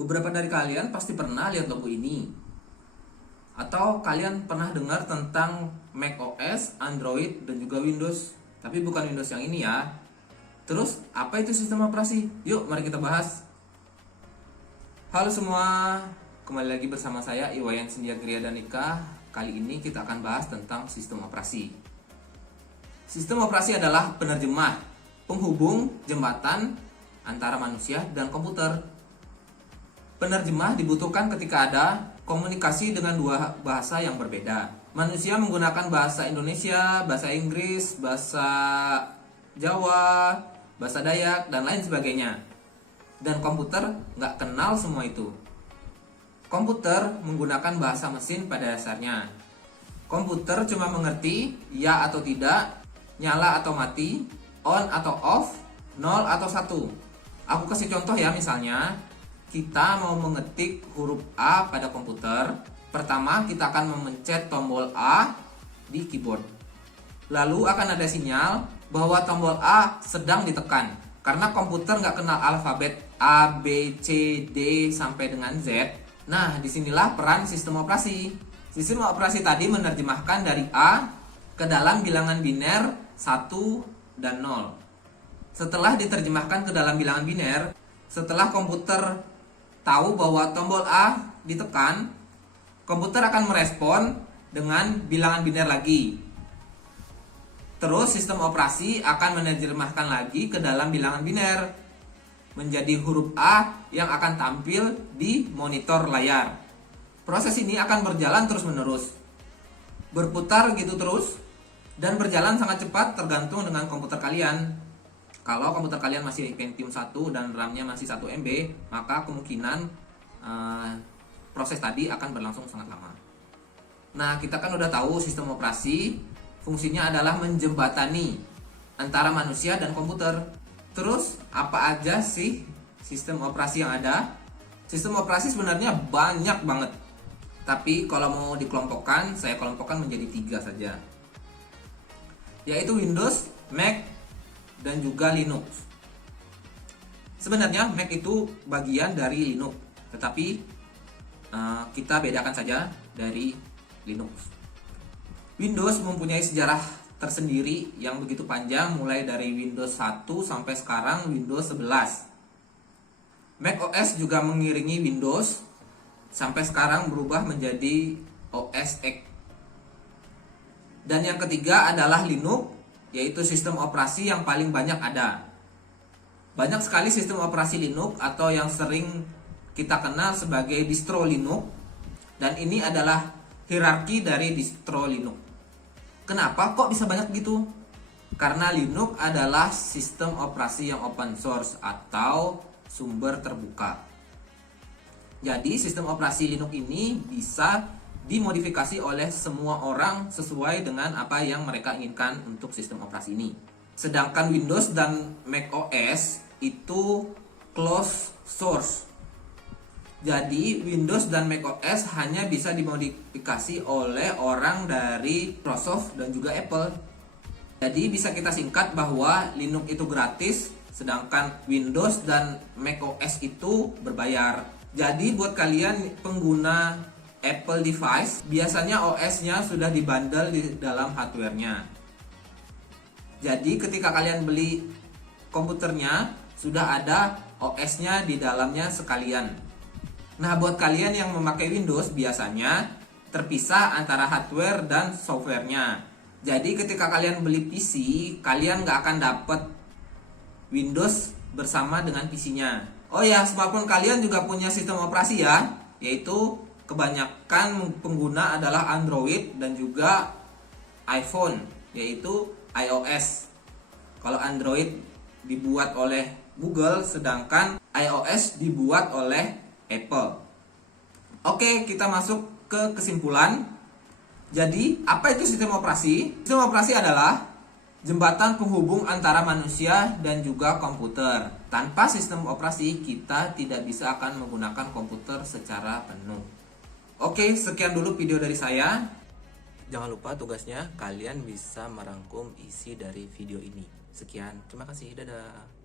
Beberapa dari kalian pasti pernah lihat logo ini. Atau kalian pernah dengar tentang macOS, Android, dan juga Windows. Tapi bukan Windows yang ini ya. Terus, apa itu sistem operasi? Yuk, mari kita bahas. Halo semua, kembali lagi bersama saya Iwayan Sindia Gria Danika. Kali ini kita akan bahas tentang sistem operasi. Sistem operasi adalah penerjemah, penghubung, jembatan antara manusia dan komputer. Penerjemah dibutuhkan ketika ada komunikasi dengan dua bahasa yang berbeda. Manusia menggunakan bahasa Indonesia, bahasa Inggris, bahasa Jawa, bahasa Dayak, dan lain sebagainya. Dan komputer nggak kenal semua itu. Komputer menggunakan bahasa mesin pada dasarnya. Komputer cuma mengerti ya atau tidak, nyala atau mati, on atau off, 0 atau 1. Aku kasih contoh ya, misalnya kita mau mengetik huruf A pada komputer. Pertama kita akan memencet tombol A di keyboard. Lalu akan ada sinyal bahwa tombol A sedang ditekan. Karena komputer nggak kenal alfabet A, B, C, D sampai dengan Z. Nah, disinilah peran sistem operasi. Sistem operasi tadi menerjemahkan dari A ke dalam bilangan biner 1 dan 0. Setelah diterjemahkan ke dalam bilangan biner, setelah komputer tahu bahwa tombol A ditekan, komputer akan merespon dengan bilangan biner lagi. Terus sistem operasi akan menerjemahkan lagi ke dalam bilangan biner menjadi huruf A yang akan tampil di monitor layar. Proses ini akan berjalan terus-menerus, berputar gitu terus, dan berjalan sangat cepat tergantung dengan komputer kalian. Kalau komputer kalian masih Pentium 1 dan RAM-nya masih 1 MB, maka kemungkinan proses tadi akan berlangsung sangat lama. Nah, kita kan udah tahu sistem operasi fungsinya adalah menjembatani antara manusia dan komputer. Terus, apa aja sih sistem operasi yang ada? Sistem operasi sebenarnya banyak banget. Tapi kalau mau dikelompokkan, saya kelompokkan menjadi 3 saja, yaitu Windows, Mac, dan juga Linux. Sebenarnya Mac itu bagian dari Linux, tetapi kita bedakan saja dari Linux. Windows mempunyai sejarah tersendiri yang begitu panjang, mulai dari Windows 1 sampai sekarang Windows 11. Mac OS juga mengiringi Windows sampai sekarang berubah menjadi OS X. Dan yang ketiga adalah Linux, yaitu sistem operasi yang paling banyak ada. Banyak sekali sistem operasi Linux atau yang sering kita kenal sebagai distro Linux, dan ini adalah hierarki dari distro Linux. Kenapa kok bisa banyak gitu? Karena Linux adalah sistem operasi yang open source atau sumber terbuka. Jadi sistem operasi Linux ini bisa dimodifikasi oleh semua orang sesuai dengan apa yang mereka inginkan untuk sistem operasi ini. Sedangkan Windows dan Mac OS itu closed source. Jadi Windows dan Mac OS hanya bisa dimodifikasi oleh orang dari Microsoft dan juga Apple. Jadi bisa kita singkat bahwa Linux itu gratis, sedangkan Windows dan Mac OS itu berbayar. Jadi buat kalian pengguna Apple device, biasanya OS-nya sudah dibundle di dalam hardware-nya. Jadi ketika kalian beli komputernya, sudah ada OS-nya di dalamnya sekalian. Nah, buat kalian yang memakai Windows, biasanya terpisah antara hardware dan software-nya. Jadi ketika kalian beli PC, kalian nggak akan dapat Windows bersama dengan PC-nya. Oh ya, smartphone kalian juga punya sistem operasi ya, yaitu kebanyakan pengguna adalah Android dan juga iPhone, yaitu iOS. Kalau Android dibuat oleh Google, sedangkan iOS dibuat oleh Apple. Oke, kita masuk ke kesimpulan. Jadi, apa itu sistem operasi? Sistem operasi adalah jembatan penghubung antara manusia dan juga komputer. Tanpa sistem operasi, kita tidak bisa akan menggunakan komputer secara penuh. Oke, sekian dulu video dari saya. Jangan lupa tugasnya, kalian bisa merangkum isi dari video ini. Sekian, terima kasih, dadah.